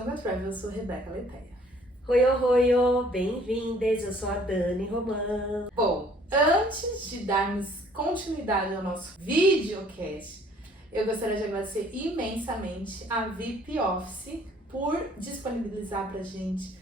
Bitonga Travel, eu sou Rebeca Leteia. Oi, bem-vindas, eu sou a Dani Romão. Bom, antes de darmos continuidade ao nosso videocast, eu gostaria de agradecer imensamente a VIP Office por disponibilizar pra gente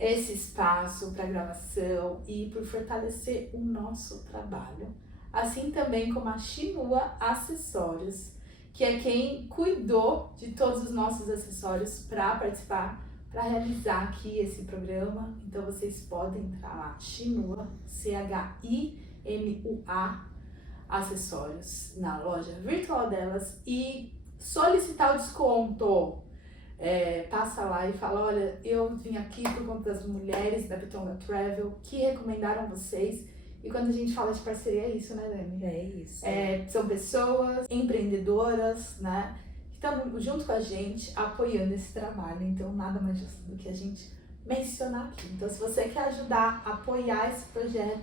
esse espaço para gravação e por fortalecer o nosso trabalho. Assim também como a Shinua Acessórios, que é quem cuidou de todos os nossos acessórios para participar, para realizar aqui esse programa. Então vocês podem entrar lá, Shinua, CHINUA Acessórios, na loja virtual delas e solicitar o desconto. Passa lá e fala, olha, eu vim aqui por conta das mulheres da Bitonga Travel que recomendaram vocês. E quando a gente fala de parceria é isso, né, Dani? É isso. São pessoas empreendedoras, né, que estão junto com a gente apoiando esse trabalho. Então nada mais justo do que a gente mencionar aqui. Então se você quer ajudar a apoiar esse projeto,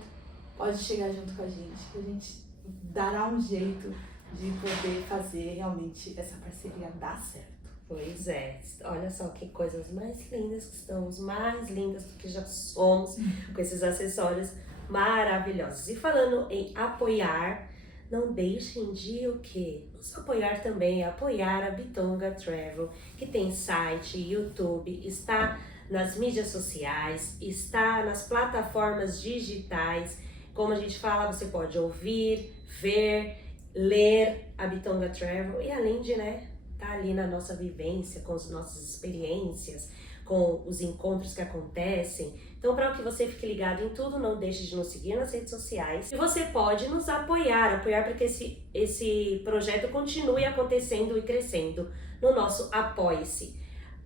pode chegar junto com a gente dará um jeito de poder fazer realmente essa parceria dar certo. Pois é, olha só que coisas mais lindas que estamos, mais lindas do que já somos com esses acessórios maravilhosos. E falando em apoiar, não deixem de o quê? Nos apoiar também, apoiar a Bitonga Travel, que tem site, YouTube, está nas mídias sociais, está nas plataformas digitais. Como a gente fala, você pode ouvir, ver, ler a Bitonga Travel e além de, tá ali na nossa vivência, com as nossas experiências, com os encontros que acontecem. Então, para que você fique ligado em tudo, não deixe de nos seguir nas redes sociais. E você pode nos apoiar para que esse projeto continue acontecendo e crescendo no nosso Apoie-se.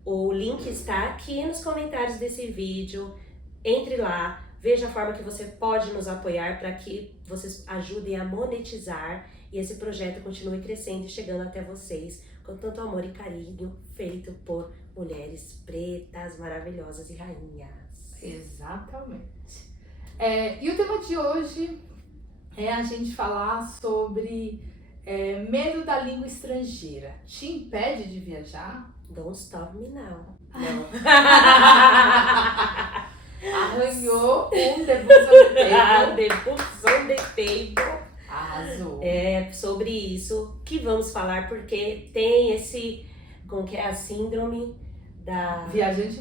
O link está aqui nos comentários desse vídeo. Entre lá, veja a forma que você pode nos apoiar para que vocês ajudem a monetizar e esse projeto continue crescendo e chegando até vocês com tanto amor e carinho, feito por mulheres pretas, maravilhosas e rainhas. Exatamente. E o tema de hoje é a gente falar sobre medo da língua estrangeira. Te impede de viajar? Don't stop me now. Não. Arranhou um debut on the table. Debut on the table. Arrasou. É sobre isso que vamos falar, porque tem como que é a síndrome da viajante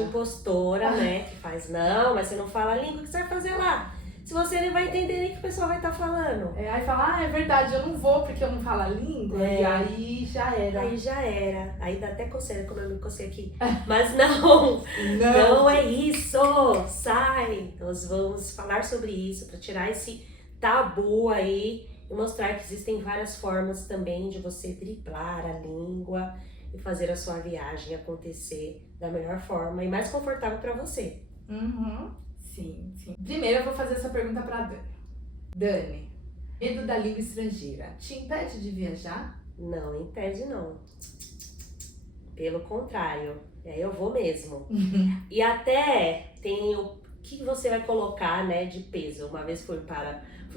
impostora, né? Que faz, não, mas você não fala a língua, o que você vai fazer lá? Se você nem vai entender nem o que o pessoal vai estar falando. Aí fala, é verdade, eu não vou porque eu não falo a língua, e aí já era. Aí dá até coceira, como eu me cocei aqui. Mas não é isso, sai! Nós vamos falar sobre isso, para tirar esse tabu aí e mostrar que existem várias formas também de você driblar a língua e fazer a sua viagem acontecer da melhor forma e mais confortável para você. Sim. Primeiro eu vou fazer essa pergunta pra Dani. Dani, medo da língua estrangeira te impede de viajar? Não impede, não. Pelo contrário, eu vou mesmo. E até tem o que você vai colocar, de peso. Uma vez fui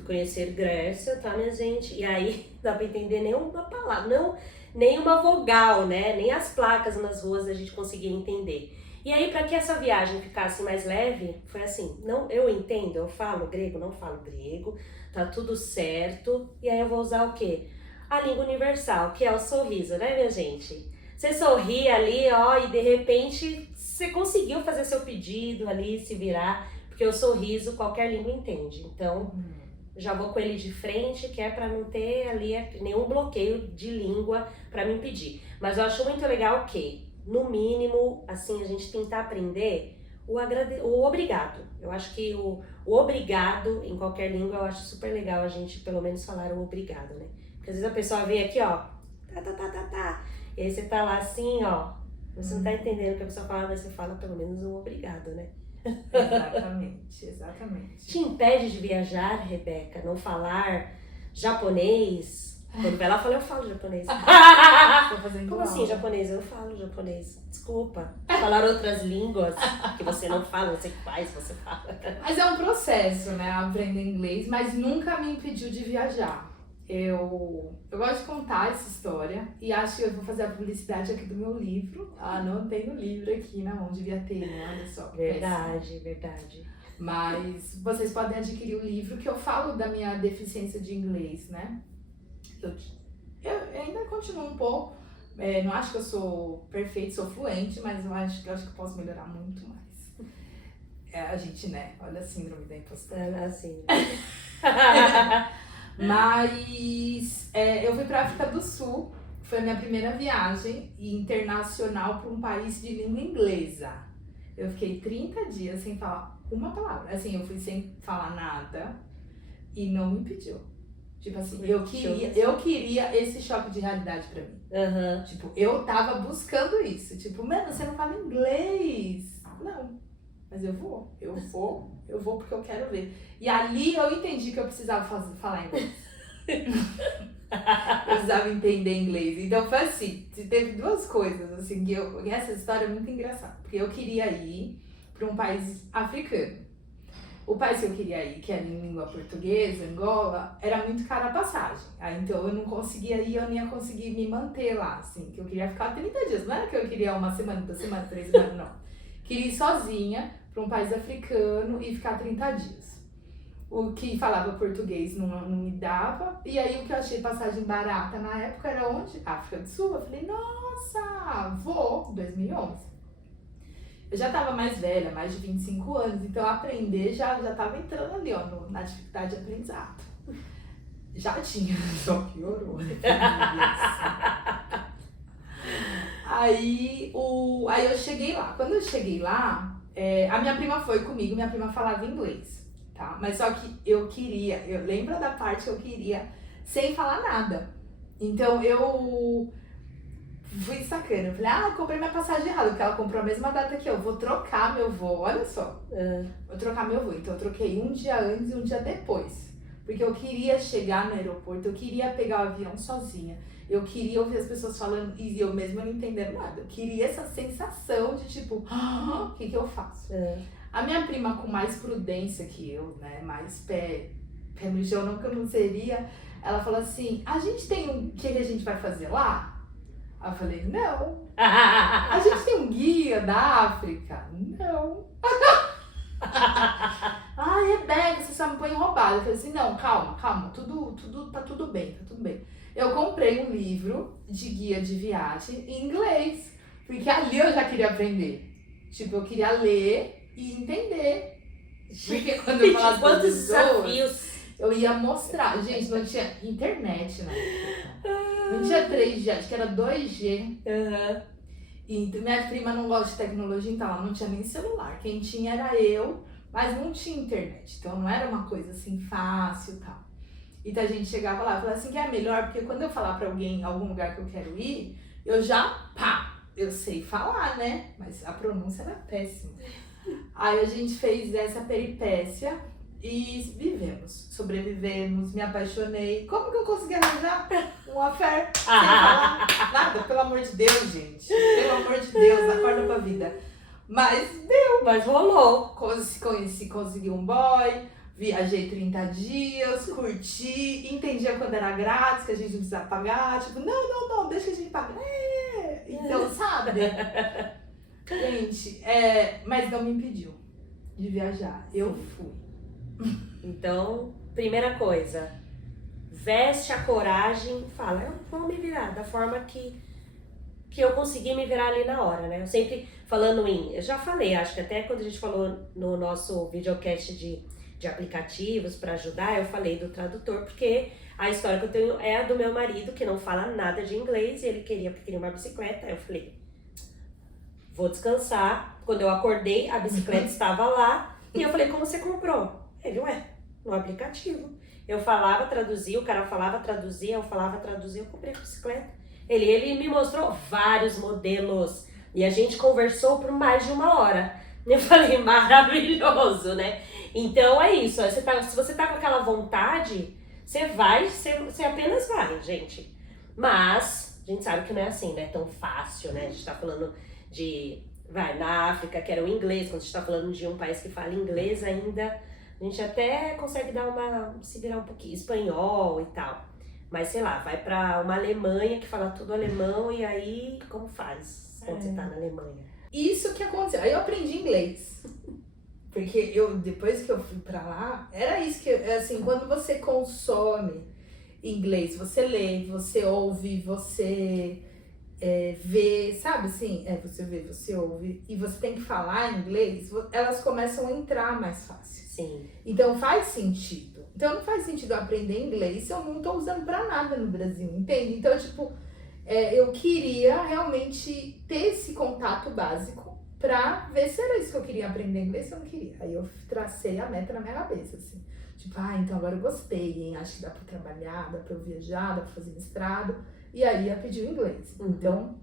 conhecer Grécia, tá, minha gente? E aí não dá pra entender nenhuma palavra, nenhuma vogal, Nem as placas nas ruas a gente conseguia entender. E aí, para que essa viagem ficasse mais leve, foi assim, eu entendo, eu falo grego, não falo grego, tá tudo certo. E aí eu vou usar o quê? A língua universal, que é o sorriso, né, minha gente? Você sorri ali, e de repente você conseguiu fazer seu pedido ali, se virar, porque o sorriso qualquer língua entende. Então, já vou com ele de frente, que é para não ter ali nenhum bloqueio de língua para me impedir. Mas eu acho muito legal que, no mínimo, assim, a gente tentar aprender o obrigado. Eu acho que o obrigado em qualquer língua, eu acho super legal a gente pelo menos falar o obrigado, né? Porque às vezes a pessoa vem aqui, tá. E aí você tá lá assim, você não tá entendendo o que a pessoa fala, mas você fala pelo menos o obrigado, né? Exatamente. Te impede de viajar, Rebeca, não falar japonês? Quando vai lá, eu falo japonês. Como assim japonês? Eu falo japonês. Desculpa. Falar outras línguas que você não fala, você faz, você fala. Mas é um processo, aprender inglês, mas nunca me impediu de viajar. eu gosto de contar essa história e acho que eu vou fazer a publicidade aqui do meu livro. Ah, não tenho livro aqui na mão, devia ter, né? Olha só. Verdade, verdade. Mas vocês podem adquirir o livro que eu falo da minha deficiência de inglês, né? Eu ainda continuo um pouco, não acho que eu sou perfeita, sou fluente, mas eu acho que eu posso melhorar muito mais. A gente, né? Olha a síndrome da impostora. Assim. Mas eu fui pra África do Sul, foi a minha primeira viagem internacional para um país de língua inglesa. Eu fiquei 30 dias sem falar uma palavra. Assim, eu fui sem falar nada e não me impediu. Tipo assim, eu queria esse choque de realidade pra mim. Uhum. Tipo, eu tava buscando isso. Tipo, mano, você não fala inglês. Não, mas eu vou porque eu quero ver. E ali eu entendi que eu precisava falar inglês. Eu precisava entender inglês. Então foi assim, teve duas coisas, assim, que essa história é muito engraçada. Porque eu queria ir para um país africano. O país que eu queria ir, que era em língua portuguesa, Angola, era muito cara a passagem. Aí, então eu não conseguia ir, eu nem ia conseguir me manter lá, assim, que eu queria ficar 30 dias. Não era que eu queria uma semana, 2 semanas, 3 semanas, não. Queria ir sozinha para um país africano e ficar 30 dias. O que falava português não me dava. E aí o que eu achei passagem barata na época era onde? África do Sul. Eu falei, nossa, vou, 2011. Eu já tava mais velha, mais de 25 anos, então aprender já tava entrando ali, ó, na dificuldade de aprendizado. Já tinha, só piorou, né? Aí eu cheguei lá. Quando eu cheguei lá, a minha prima foi comigo, minha prima falava inglês, tá? Mas só que eu lembro da parte que eu queria sem falar nada. Então eu fui sacana. Eu falei, comprei minha passagem errada, porque ela comprou a mesma data que eu. Vou trocar meu voo, olha só. Vou trocar meu voo. Então eu troquei um dia antes e um dia depois. Porque eu queria chegar no aeroporto, eu queria pegar o avião sozinha. Eu queria ouvir as pessoas falando e eu mesma não entendendo nada. Eu queria essa sensação de tipo, o que eu faço? A minha prima, com mais prudência que eu, né, mais pé no chão, não que eu não seria, ela falou assim, a gente tem o que a gente vai fazer lá? Aí eu falei, não. A gente tem um guia da África? Não. Rebeca, você só me põe roubada. Eu falei assim, não, calma, tá tudo bem. Eu comprei um livro de guia de viagem em inglês, porque ali eu já queria aprender. Tipo, eu queria ler e entender. Porque quando eu falava com as pessoas, eu ia mostrar. Gente, não tinha internet na época. Não tinha 3G, acho que era 2G. E minha prima não gosta de tecnologia, então ela não tinha nem celular. Quem tinha era eu, mas não tinha internet. Então não era uma coisa assim fácil e tal. Então a gente chegava lá e falava assim que é melhor, porque quando eu falar pra alguém algum lugar que eu quero ir, eu já, eu sei falar, né? Mas a pronúncia era péssima. Aí a gente fez essa peripécia e sobrevivemos, me apaixonei. Como que eu consegui arranjar um affair sem falar nada? Pelo amor de Deus, gente. Pelo amor de Deus, acorda pra vida. Mas deu. Mas rolou. Consegui um boy, viajei 30 dias, curti, entendia quando era grátis, que a gente não precisava pagar. Tipo, não, deixa que a gente paga. Então, sabe? Gente, mas não me impediu de viajar. Eu fui. Então, primeira coisa, veste a coragem e fala, eu vou me virar da forma que eu consegui me virar ali na hora, né? Eu sempre falando eu já falei, acho que até quando a gente falou no nosso videocast de aplicativos para ajudar, eu falei do tradutor, porque a história que eu tenho é a do meu marido, que não fala nada de inglês, e ele queria uma bicicleta. Aí eu falei, vou descansar. Quando eu acordei, a bicicleta estava lá, e eu falei, como você comprou? Ele, no aplicativo. Eu falava, traduzia, o cara falava, traduzia, eu falava, traduzia, eu comprei a bicicleta. Ele me mostrou vários modelos, e a gente conversou por mais de 1 hora. Eu falei, maravilhoso, né? Então é isso, se você tá com aquela vontade, você vai, você apenas vai, gente. Mas, a gente sabe que não é assim, não é tão fácil, né? A gente tá falando na África, que era o inglês, quando a gente tá falando de um país que fala inglês ainda, a gente até consegue se virar um pouquinho, espanhol e tal. Mas sei lá, vai pra uma Alemanha que fala tudo alemão e aí como faz quando você tá na Alemanha? Isso que aconteceu. Aí eu aprendi inglês. Porque depois que eu fui pra lá, era isso que, assim, quando você consome inglês, você lê, você ouve, você vê, sabe assim? Você vê, você ouve, e você tem que falar inglês, elas começam a entrar mais fácil. Sim. Então faz sentido. Então não faz sentido eu aprender inglês se eu não tô usando pra nada no Brasil, entende? Então, tipo, eu queria realmente ter esse contato básico pra ver se era isso que eu queria aprender inglês, se eu não queria. Aí eu tracei a meta na minha cabeça, assim. Tipo, então agora eu gostei, hein? Acho que dá pra trabalhar, dá pra eu viajar, dá pra fazer mestrado. E aí ia pedir o inglês. Então,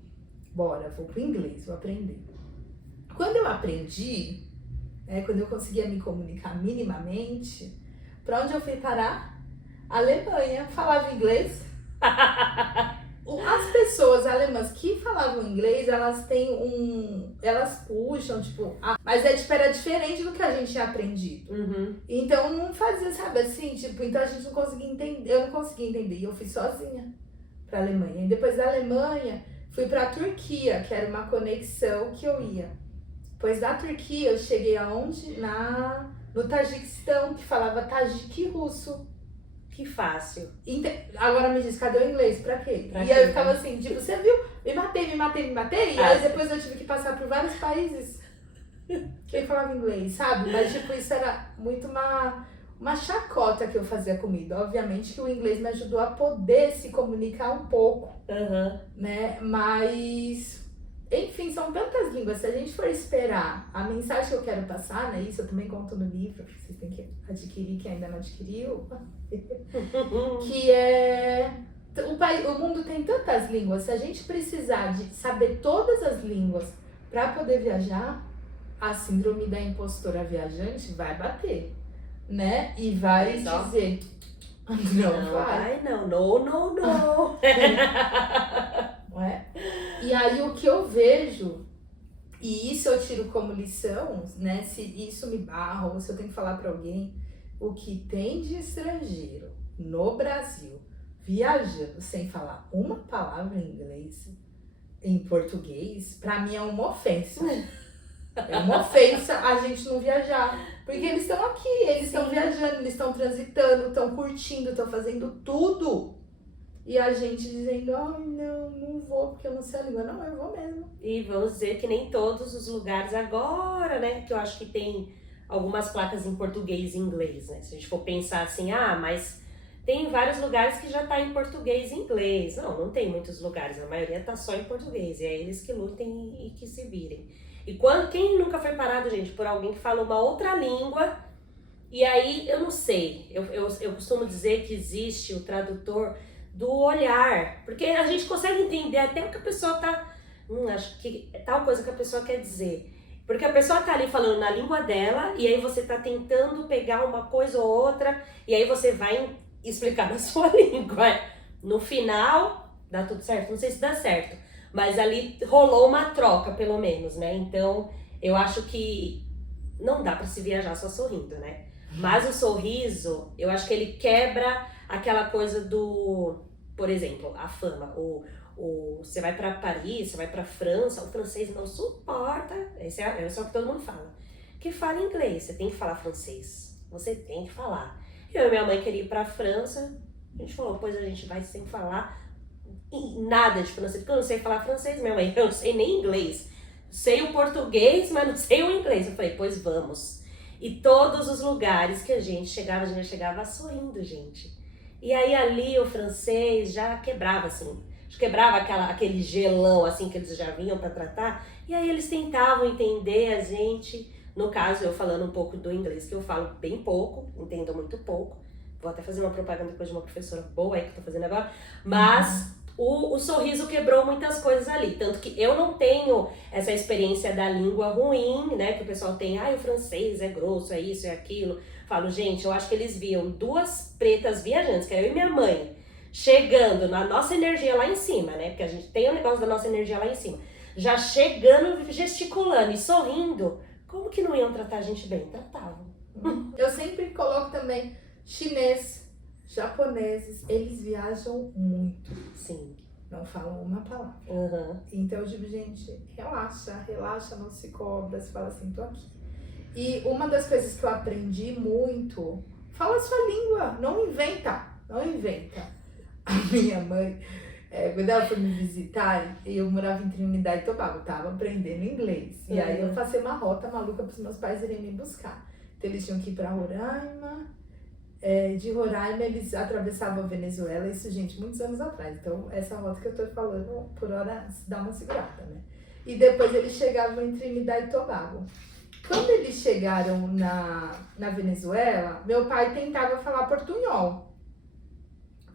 bora, vou pro inglês, vou aprender. Quando eu aprendi, quando eu conseguia me comunicar minimamente, pra onde eu fui parar? Alemanha. Falava inglês. As pessoas alemãs que falavam inglês, elas têm elas puxam, tipo... Mas era diferente do que a gente tinha aprendido. Então não fazia, sabe, assim, tipo... Então a gente não conseguia entender, eu não conseguia entender. E eu fui sozinha pra Alemanha. E depois da Alemanha, fui pra Turquia, que era uma conexão que eu ia. Depois da Turquia, eu cheguei aonde? No Tajiquistão, que falava tajique russo. Que fácil. Agora me diz, cadê o inglês? Pra quê? E aí eu ficava assim, tipo, você viu? Me matei. E aí depois eu tive que passar por vários países que falava inglês, sabe? Mas tipo, isso era muito uma chacota que eu fazia comigo. Obviamente que o inglês me ajudou a poder se comunicar um pouco, né? Mas, enfim, são tantas línguas. Se a gente for esperar a mensagem que eu quero passar, né? Isso eu também conto no livro, que vocês têm que adquirir, quem ainda não adquiriu. Que o mundo tem tantas línguas. Se a gente precisar de saber todas as línguas para poder viajar, a síndrome da impostora viajante vai bater, né? E vai dizer não vai. Não. Não é? E aí o que eu vejo, e isso eu tiro como lição, né? Se isso me barra ou se eu tenho que falar para alguém, o que tem de estrangeiro no Brasil viajando sem falar uma palavra em inglês, em português, pra mim é uma ofensa. É uma ofensa a gente não viajar. Porque eles estão aqui, eles estão viajando, eles estão transitando, estão curtindo, estão fazendo tudo. E a gente dizendo, não vou porque eu não sei a língua. Não, eu vou mesmo. E vamos dizer que nem todos os lugares agora, né? Que eu acho que tem algumas placas em português e inglês, né? Se a gente for pensar assim, mas tem vários lugares que já tá em português e inglês. Não tem muitos lugares, a maioria tá só em português. E é eles que lutem e que se virem. E quem nunca foi parado, gente, por alguém que fala uma outra língua, e aí, eu não sei, eu costumo dizer que existe o tradutor do olhar, porque a gente consegue entender até o que a pessoa tá, acho que é tal coisa que a pessoa quer dizer. Porque a pessoa tá ali falando na língua dela, e aí você tá tentando pegar uma coisa ou outra, e aí você vai explicar na sua língua. No final, dá tudo certo? Não sei se dá certo, mas ali rolou uma troca, pelo menos, né? Então, eu acho que não dá pra se viajar só sorrindo, né? Mas o sorriso, eu acho que ele quebra aquela coisa do, por exemplo, a fama. Você vai pra Paris, você vai pra França, o francês não suporta, esse é o que todo mundo fala, que fala inglês, você tem que falar francês, você tem que falar. Eu e minha mãe queria ir pra França, a gente falou, pois a gente vai sem falar nada de francês, porque eu não sei falar francês, minha mãe, eu não sei nem inglês. Sei o português, mas não sei o inglês. Eu falei, pois vamos. E todos os lugares que a gente chegava sorrindo, gente. E aí ali o francês já quebrava, assim. Quebrava aquele gelão, assim, que eles já vinham para tratar. E aí eles tentavam entender a gente. No caso, eu falando um pouco do inglês, que eu falo bem pouco, entendo muito pouco. Vou até fazer uma propaganda depois de uma professora boa aí que eu tô fazendo agora. Mas o sorriso quebrou muitas coisas ali. Tanto que eu não tenho essa experiência da língua ruim, né? Que o pessoal tem, o francês é grosso, é isso, é aquilo. Falo, gente, eu acho que eles viam duas pretas viajantes, que era eu e minha mãe, chegando na nossa energia lá em cima, né? Porque a gente tem o negócio da nossa energia lá em cima. Já chegando, gesticulando e sorrindo. Como que não iam tratar a gente bem? Tratavam. Eu sempre coloco também chinês. japoneses, eles viajam muito. Sim. Não falam uma palavra. Uhum. Então eu digo, gente, relaxa, não se cobra. Você fala assim, tô aqui. E uma das coisas que eu aprendi muito, fala a sua língua, não inventa. A minha mãe, quando ela foi me visitar, eu morava em Trinidad e Tobago, tava aprendendo inglês. E aí eu passei uma rota maluca para os meus pais irem me buscar. Então eles tinham que ir para Roraima. De Roraima eles atravessavam a Venezuela, isso, gente, muitos anos atrás. Então essa rota que eu tô falando, por hora, dá uma segurada, né? E depois eles chegavam em Trinidad e Tobago. Quando eles chegaram na Venezuela, meu pai tentava falar portunhol,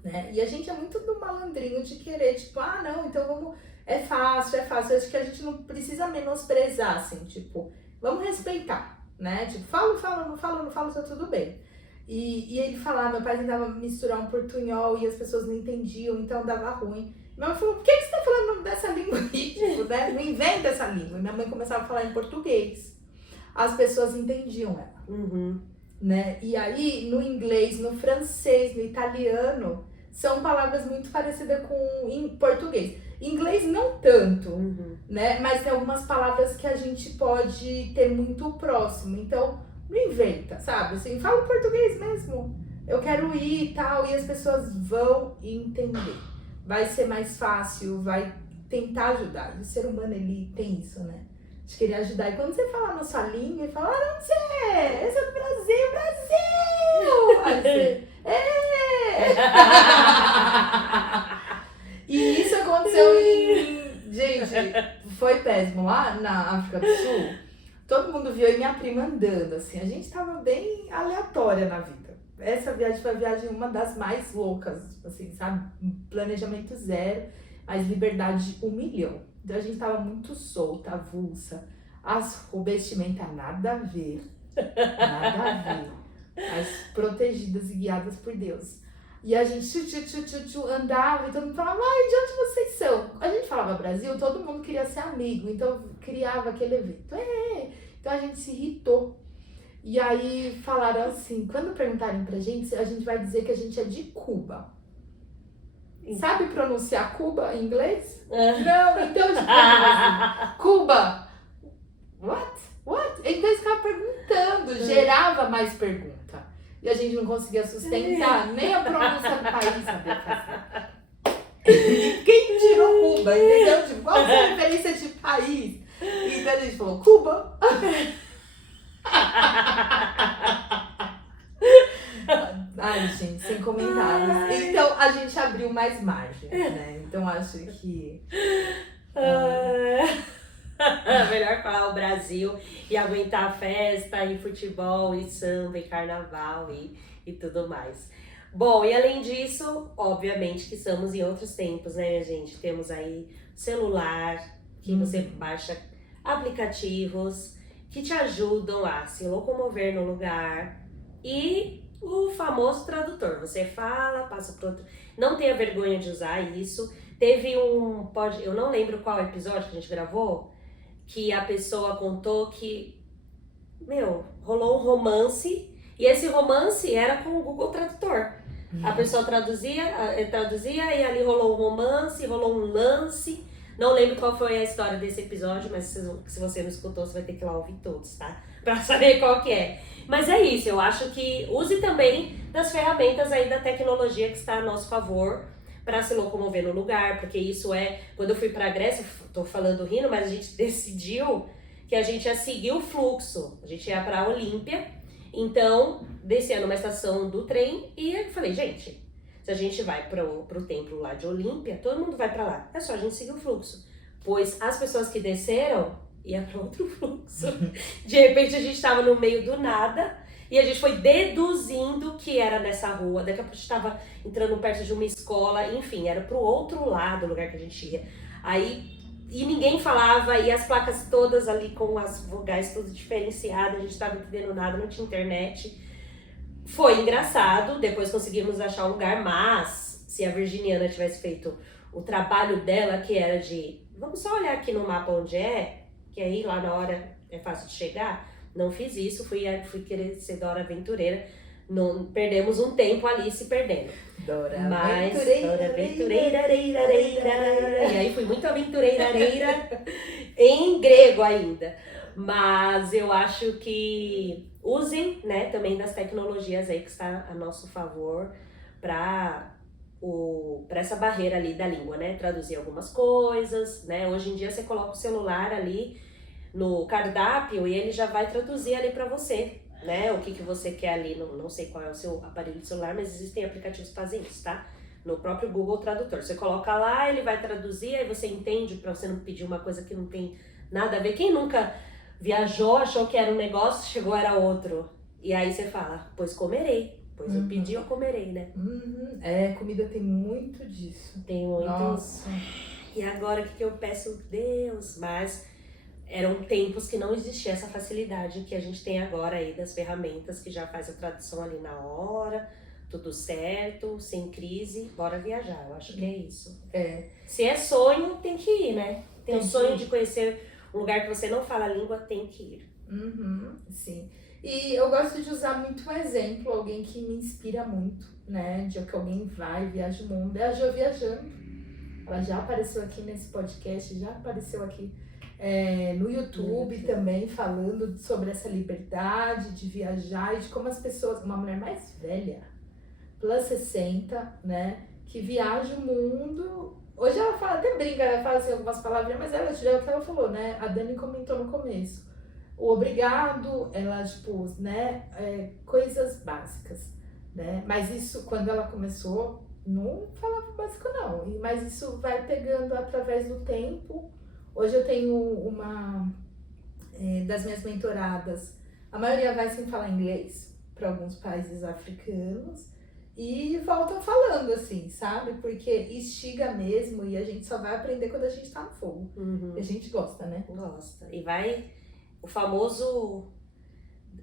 né? E a gente é muito do malandrinho de querer, tipo, não, então vamos, é fácil. Eu acho que a gente não precisa menosprezar, assim, tipo, vamos respeitar, né? Tipo, não falo, tá tudo bem. E ele falava, meu pai tentava misturar um portunhol e as pessoas não entendiam, então dava ruim. Minha mãe falou, por que você tá falando dessa língua aí? Tipo, né? Não inventa essa língua. E minha mãe começava a falar em português. As pessoas entendiam ela. Uhum. Né? E aí, no inglês, no francês, no italiano, são palavras muito parecidas com em português. Em inglês não tanto, né? Mas tem algumas palavras que a gente pode ter muito próximo. Então, não inventa, sabe? Assim, fala português mesmo. Eu quero ir e tal, e as pessoas vão entender. Vai ser mais fácil, vai tentar ajudar. E o ser humano, ele tem isso, né? De querer ajudar. E quando você fala na sua língua e fala, onde você é? Eu sou do Brasil, Brasil! Aí você, E isso aconteceu Gente, foi péssimo. Lá na África do Sul, todo mundo viu eu e minha prima andando, assim. A gente tava bem aleatória na vida. Essa viagem foi a viagem uma das mais loucas, assim, sabe? Planejamento zero, mas liberdade 1 milhão. Então a gente tava muito solta, avulsa. O vestimenta nada a ver. Mas protegidas e guiadas por Deus. E a gente andava e todo mundo falava, de onde vocês são? A gente falava Brasil, todo mundo queria ser amigo, então criava aquele evento. Então a gente se irritou. E aí falaram assim, quando perguntarem pra gente, a gente vai dizer que a gente é de Cuba. Sabe pronunciar Cuba em inglês? Não, então a gente assim, Cuba. What? Então eles ficavam perguntando, gerava mais pergunta. E a gente não conseguia sustentar, nem a pronúncia do país sabia fazer. Quem tirou Cuba, entendeu? Tipo, qual é a referência de país? Então a gente falou, Cuba. Ai, gente, sem comentários. Então a gente abriu mais margem, né? Então acho que... Melhor falar o Brasil e aguentar festa e futebol e samba e carnaval e tudo mais. Bom, e além disso, obviamente que estamos em outros tempos, né, minha gente? Temos aí celular, que você baixa aplicativos que te ajudam a se locomover no lugar e o famoso tradutor. Você fala, passa pro outro. Não tenha vergonha de usar isso. Teve eu não lembro qual episódio que a gente gravou, que a pessoa contou que, rolou um romance, e esse romance era com o Google Tradutor. A pessoa traduzia e ali rolou um romance, rolou um lance. Não lembro qual foi a história desse episódio, mas se você não escutou, você vai ter que ir lá ouvir todos, tá? Pra saber qual que é. Mas é isso, eu acho que use também das ferramentas aí da tecnologia que está a nosso favor, para se locomover no lugar, porque isso quando eu fui pra Grécia, tô falando rindo, mas a gente decidiu que a gente ia seguir o fluxo, a gente ia pra Olímpia, então descia numa estação do trem e eu falei, gente, se a gente vai pro templo lá de Olímpia, todo mundo vai pra lá, é só a gente seguir o fluxo, pois as pessoas que desceram iam pra outro fluxo, de repente a gente tava no meio do nada, e a gente foi deduzindo que era nessa rua, daqui a pouco a gente tava entrando perto de uma escola, enfim, era pro outro lado do lugar que a gente ia. E ninguém falava, e as placas todas ali com as vogais todas diferenciadas, a gente tava entendendo nada, não tinha internet. Foi engraçado, depois conseguimos achar um lugar, mas se a Virginiana tivesse feito o trabalho dela, que era vamos só olhar aqui no mapa onde que aí lá na hora é fácil de chegar. Não fiz isso, fui querer ser Dora Aventureira. não perdemos um tempo ali se perdendo. Dora Mas, aventureira. e aí fui muito aventureira em grego ainda. Mas eu acho que usem, né, também das tecnologias aí que está a nosso favor para essa barreira ali da língua, né? Traduzir algumas coisas, né? Hoje em dia você coloca o celular ali no cardápio e ele já vai traduzir ali para você, né? O que você quer ali, não sei qual é o seu aparelho de celular, mas existem aplicativos que fazem isso, tá? No próprio Google Tradutor. Você coloca lá, ele vai traduzir, aí você entende para você não pedir uma coisa que não tem nada a ver. Quem nunca viajou, achou que era um negócio, chegou era outro. E aí você fala, pois comerei. Pois eu pedi, eu comerei, né? Comida tem muito disso. Tem muitos. Nossa. E agora o que eu peço? Deus, mas eram tempos que não existia essa facilidade que a gente tem agora aí das ferramentas que já faz a tradução ali na hora, tudo certo, sem crise, bora viajar. Eu acho que é isso. Se é sonho, tem que ir, né? Tem um sonho de conhecer um lugar que você não fala a língua, tem que ir. Sim. E eu gosto de usar muito um exemplo, alguém que me inspira muito, né? De que alguém vai, viaja o mundo. É a Jo Viajando. Ela já apareceu aqui nesse podcast, já apareceu aqui no YouTube também, falando sobre essa liberdade de viajar e de como as pessoas, uma mulher mais velha, plus 60, né? Que viaja o mundo. Hoje ela fala, até brinca, ela fala assim algumas palavras, mas ela já é o que ela falou, né? A Dani comentou no começo. O obrigado, ela, tipo, né, coisas básicas, né? Mas isso, quando ela começou, não falava básico, não. Mas isso vai pegando através do tempo. Hoje eu tenho uma das minhas mentoradas, a maioria vai sem falar inglês para alguns países africanos e voltam falando, assim, sabe? Porque instiga mesmo e a gente só vai aprender quando a gente tá no fogo. E a gente gosta, né? Gosta. E vai... O famoso,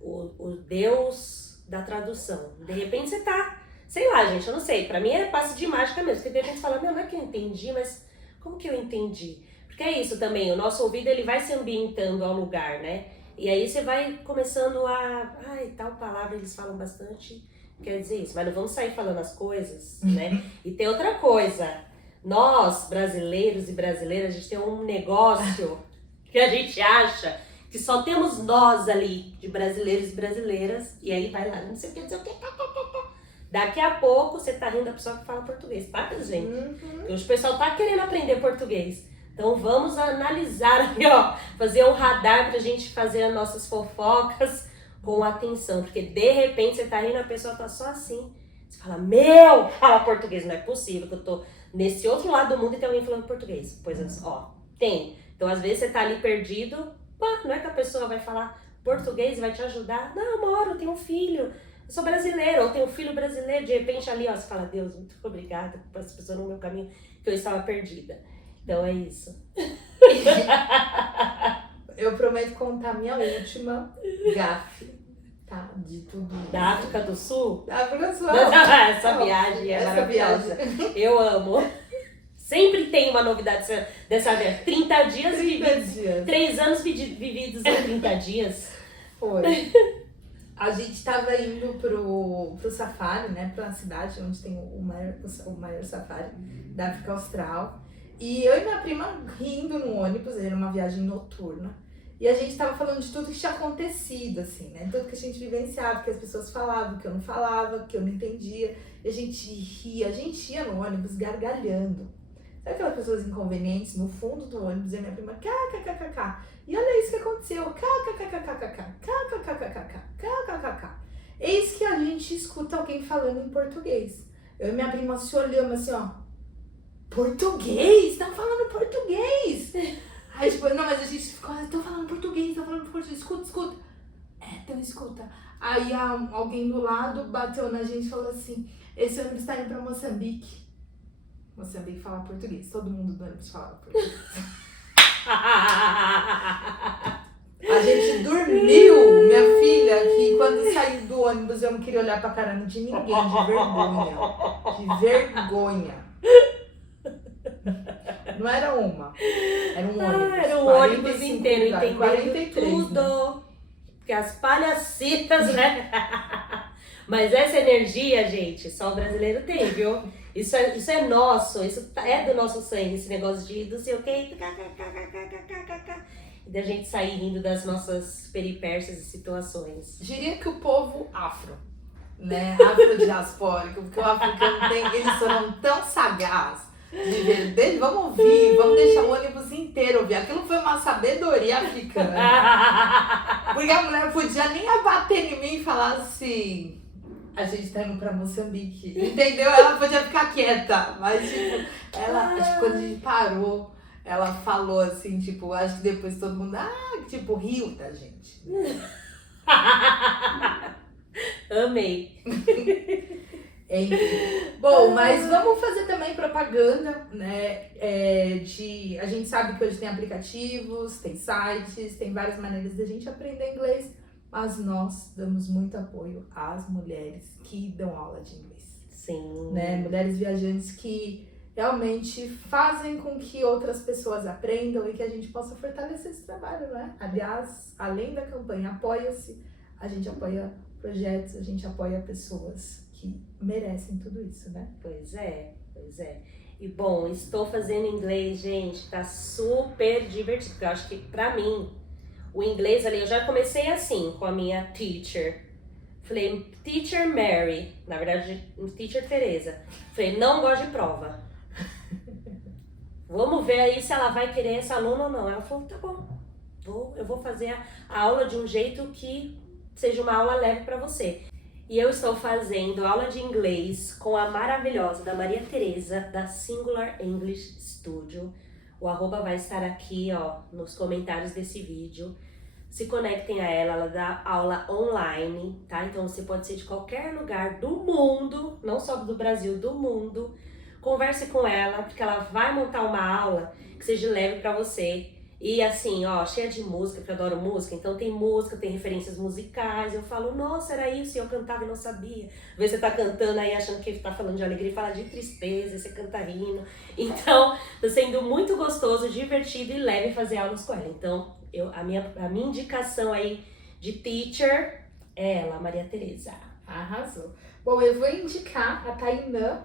o Deus da tradução. De repente você tá, sei lá, gente, eu não sei. Pra mim é passe de mágica mesmo. Porque de repente você fala, não é que eu entendi, mas como que eu entendi? Porque é isso também, o nosso ouvido ele vai se ambientando ao lugar, né? E aí você vai começando a... tal palavra eles falam bastante, quer dizer isso. Mas não vamos sair falando as coisas, né? E tem outra coisa. Nós, brasileiros e brasileiras, a gente tem um negócio que a gente acha... que só temos nós ali, de brasileiros e brasileiras, e aí vai lá, não sei o que, Daqui a pouco você tá rindo da pessoa que fala português, tá, gente? Porque hoje o pessoal tá querendo aprender português. Então vamos analisar aqui, ó, fazer um radar pra gente fazer as nossas fofocas com atenção, porque de repente você tá rindo, a pessoa tá só assim, você fala, fala português, não é possível que eu tô nesse outro lado do mundo e tem alguém falando português. Pois, ó, tem. Então às vezes você tá ali perdido, não é que a pessoa vai falar português e vai te ajudar. Não, eu moro, eu tenho um filho, eu sou brasileira, ou tenho um filho brasileiro. De repente ali, ó, você fala, Deus, muito obrigada por essa pessoa no meu caminho, que eu estava perdida. Então é isso. Eu prometo contar minha última gafe, tá? De tudo. Da África do Sul? Da África do Sul. Essa viagem é maravilhosa. Eu amo. Sempre tem uma novidade dessa vez. 30 dias vividos. 3 anos vividos em 30 dias. Foi. A gente tava indo pro safari, né? Pra uma cidade onde tem o maior safari da África Austral. E eu e minha prima rindo no ônibus, era uma viagem noturna. E a gente tava falando de tudo que tinha acontecido, assim, né? Tudo que a gente vivenciava, que as pessoas falavam, que eu não falava, que eu não entendia. E a gente ia no ônibus gargalhando. Sabe aquelas pessoas inconvenientes no fundo do ônibus e a minha prima kkkk. E olha isso que aconteceu, kkkk. Eis que a gente escuta alguém falando em português. Eu e minha prima se olhamos assim, ó. Português? Tá falando português? Aí tipo, não, mas a gente ficou, tô falando português, escuta. Então escuta. Aí alguém do lado bateu na gente e falou assim, esse ônibus tá indo pra Moçambique. Moçambique fala português, todo mundo do ônibus falava português. A gente dormiu, minha filha, que quando saiu do ônibus eu não queria olhar pra cara de ninguém, de vergonha. Não era uma, era um ônibus. Era um ônibus inteiro, entendendo 43, tudo. Né? Porque as palhacitas, né? Mas essa energia, gente, só o brasileiro tem, viu? Isso é nosso, isso é do nosso sangue, esse negócio de não sei o que, e da gente sair rindo das nossas peripécias e situações. Diria que o povo afro, né? Afrodiaspórico, porque o africano tem, eles foram tão sagazes de ver, vamos ouvir, vamos deixar o ônibus inteiro ouvir. Aquilo foi uma sabedoria africana. Porque a mulher podia nem abater em mim e falar assim, a gente tá indo pra Moçambique, entendeu? Ela podia ficar quieta, mas tipo, quando a gente parou, ela falou assim, tipo, acho que depois todo mundo, tipo, riu da gente. Amei. Bom, mas vamos fazer também propaganda, né? A gente sabe que hoje tem aplicativos, tem sites, tem várias maneiras da gente aprender inglês, mas nós damos muito apoio às mulheres que dão aula de inglês. Sim. Né? Mulheres viajantes que realmente fazem com que outras pessoas aprendam e que a gente possa fortalecer esse trabalho, né? Aliás, além da campanha Apoia-se, a gente apoia projetos, a gente apoia pessoas que merecem tudo isso, né? Pois é. E bom, estou fazendo inglês, gente, tá super divertido, porque eu acho que pra mim, o inglês ali, eu já comecei assim, com a minha teacher. Falei, Teacher Mary, na verdade, Teacher Teresa. Falei, não gosto de prova. Vamos ver aí se ela vai querer essa aluna ou não. Ela falou, tá bom, eu vou fazer a aula de um jeito que seja uma aula leve pra você. E eu estou fazendo aula de inglês com a maravilhosa da Maria Teresa, da Singular English Studio. O arroba vai estar aqui, ó, nos comentários desse vídeo. Se conectem a ela dá aula online, tá? Então você pode ser de qualquer lugar do mundo, não só do Brasil, do mundo. Converse com ela, porque ela vai montar uma aula que seja leve pra você. E assim, ó, cheia de música, porque eu adoro música, então tem música, tem referências musicais. Eu falo, nossa, era isso, e eu cantava e não sabia. Às vezes você tá cantando aí achando que tá falando de alegria e fala de tristeza, e você canta rindo. Então, tá sendo muito gostoso, divertido e leve fazer aulas com ela. Então, a minha indicação aí de teacher é ela, Maria Teresa. Arrasou. Bom, eu vou indicar a Tainã,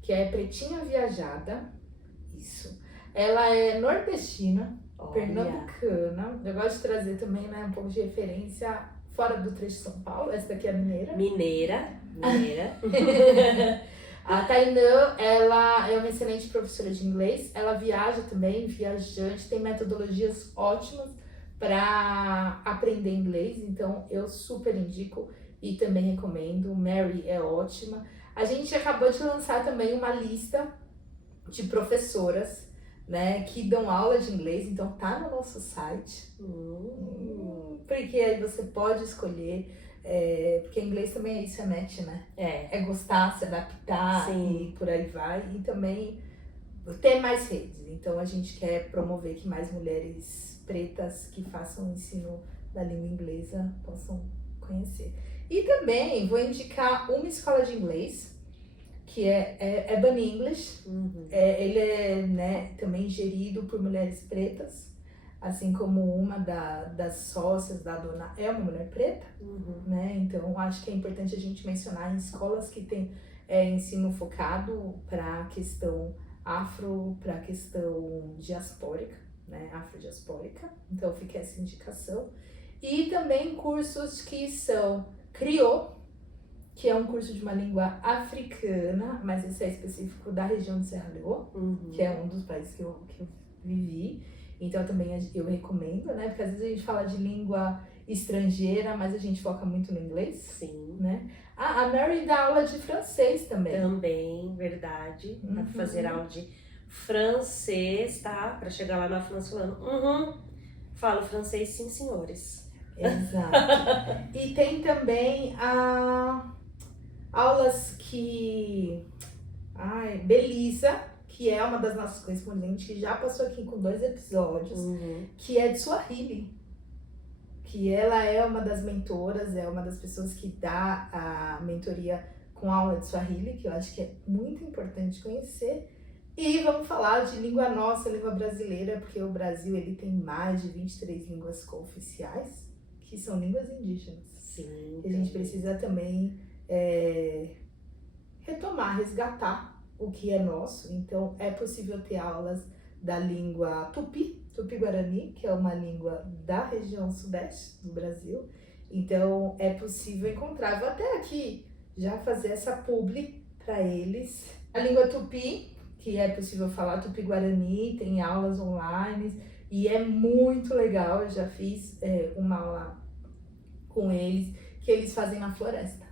que é Pretinha Viajada. Isso. Ela é nordestina, pernambucana. Eu gosto de trazer também, né, um pouco de referência fora do trecho de São Paulo. Essa daqui é mineira. Mineira. A Tainã, ela é uma excelente professora de inglês. Ela viaja também, viajante, tem metodologias ótimas para aprender inglês. Então, eu super indico e também recomendo. Mary é ótima. A gente acabou de lançar também uma lista de professoras, né, que dão aula de inglês, então tá no nosso site. Porque aí você pode escolher, porque inglês também é isso, é match, né? É gostar, se adaptar. Sim. E por aí vai. E também ter mais redes. Então a gente quer promover que mais mulheres pretas que façam o ensino da língua inglesa possam conhecer. E também vou indicar uma escola de inglês, que é Ebony English. Ele é, né, também gerido por mulheres pretas, assim como uma das sócias da dona é uma mulher preta, né? Então acho que é importante a gente mencionar em escolas que tem ensino focado para a questão afro, para a questão diaspórica, né? Afrodiaspórica. Então fica essa indicação. E também cursos que são Criou, que é um curso de uma língua africana, mas esse é específico da região de Serra Leoa, que é um dos países que eu vivi. Então também eu recomendo, né? Porque às vezes a gente fala de língua estrangeira, mas a gente foca muito no inglês. Sim. Né? A Mary dá aula de francês também. Também, verdade. Dá pra fazer aula de francês, tá? Pra chegar lá na França falando, falo francês, sim, senhores. Exato. E tem também aulas que... Belisa, que é uma das nossas correspondentes, que já passou aqui com 2 episódios, que é de Swahili. Que ela é uma das mentoras, é uma das pessoas que dá a mentoria com aula de Swahili, que eu acho que é muito importante conhecer. E vamos falar de língua nossa, língua brasileira, porque o Brasil ele tem mais de 23 línguas cooficiais, que são línguas indígenas. Sim. E a gente precisa também retomar, resgatar o que é nosso. Então, é possível ter aulas da língua tupi, tupi-guarani, que é uma língua da região sudeste do Brasil. Então, é possível encontrar. Vou até aqui já fazer essa publi para eles. A língua tupi, que é possível falar tupi-guarani, tem aulas online e é muito legal. Eu já fiz uma aula com eles, que eles fazem na floresta.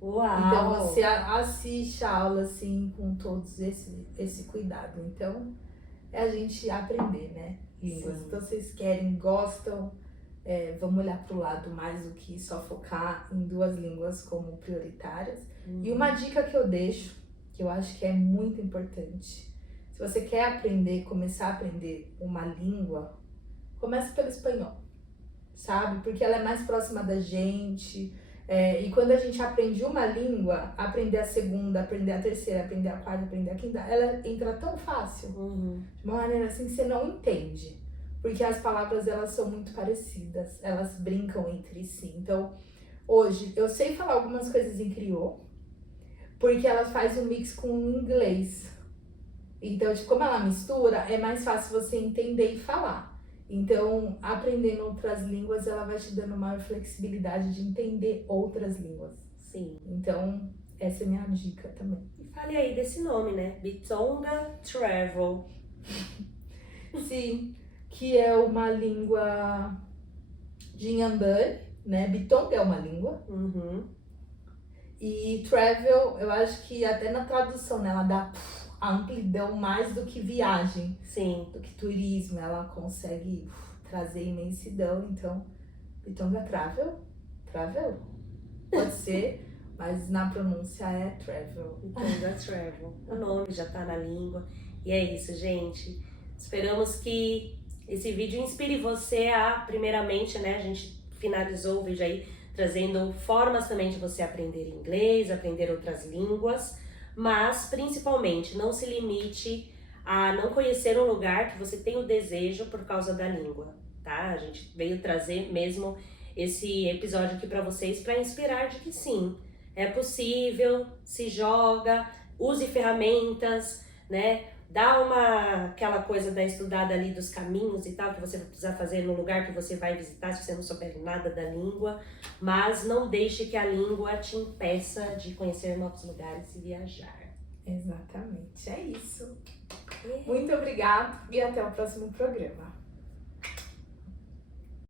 Uau! Então você assiste a aula assim com todos esse cuidado. Então é a gente aprender, né? Línguas. Sim. Então vocês querem, gostam, vamos olhar para o lado mais do que só focar em 2 línguas como prioritárias. E uma dica que eu deixo, que eu acho que é muito importante. Se você quer aprender, começar a aprender uma língua, comece pelo espanhol, sabe? Porque ela é mais próxima da gente. E quando a gente aprende uma língua, aprender a segunda, aprender a terceira, aprender a quarta, aprender a quinta, ela entra tão fácil, de uma maneira assim que você não entende. Porque as palavras, elas são muito parecidas, elas brincam entre si. Então, hoje, eu sei falar algumas coisas em crioulo, porque ela faz um mix com o inglês. Então, como ela mistura, é mais fácil você entender e falar. Então, aprendendo outras línguas, ela vai te dando maior flexibilidade de entender outras línguas. Sim. Então, essa é a minha dica também. E fale aí desse nome, né? Bitonga Travel. Sim, que é uma língua de Inhambane, né? Bitonga é uma língua. E travel, eu acho que até na tradução, né? Ela dá a amplidão mais do que viagem. Sim. Do que turismo, ela consegue trazer imensidão. Então, Bitonga Travel, pode ser, mas na pronúncia é travel. Bitonga Travel. O nome já tá na língua. E é isso, gente. Esperamos que esse vídeo inspire você a, primeiramente, né? A gente finalizou o vídeo aí trazendo formas também de você aprender inglês, aprender outras línguas, mas principalmente não se limite a não conhecer um lugar que você tem o desejo por causa da língua, tá? A gente veio trazer mesmo esse episódio aqui para vocês para inspirar de que sim, é possível, se joga, use ferramentas, né? Dá aquela coisa da estudada ali dos caminhos e tal, que você vai precisar fazer no lugar que você vai visitar se você não souber nada da língua, mas não deixe que a língua te impeça de conhecer novos lugares e viajar. Exatamente, é isso. Muito obrigada e até o próximo programa.